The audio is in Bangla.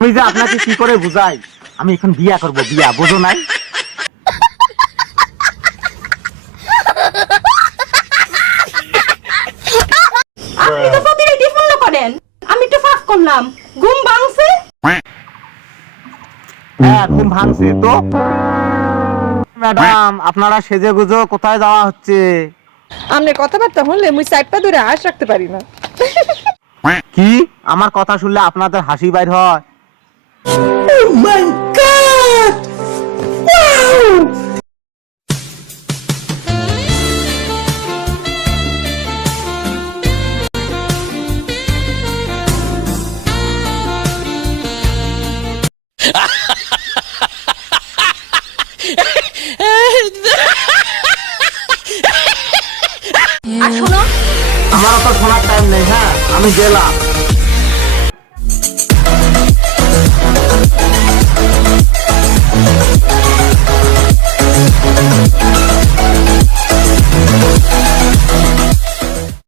আমি যে আপনাকে কি করে বুঝাই, আমি এখন বিয়া করব, বিয়া বোঝো নাই? আপনি তো প্রতিদিন ফলো করেন, আমি একটু ফাঁক করলাম, ঘুম ভাঙছে। হ্যাঁ, ঘুম ভাঙছে তো। ম্যাডাম, আপনারা সেজে গুজো কোথায় যাওয়া হচ্ছে? আমনে কথাবার্তা শুনলে মুই সাইডটা ধরে আশ রাখতে পারি না। কি আমার কথা শুনলে আপনাদের হাসি বাইর হয়? আর শোনো, আমার তো শোনার টাইম নেই। হ্যাঁ, আমি গেলাম।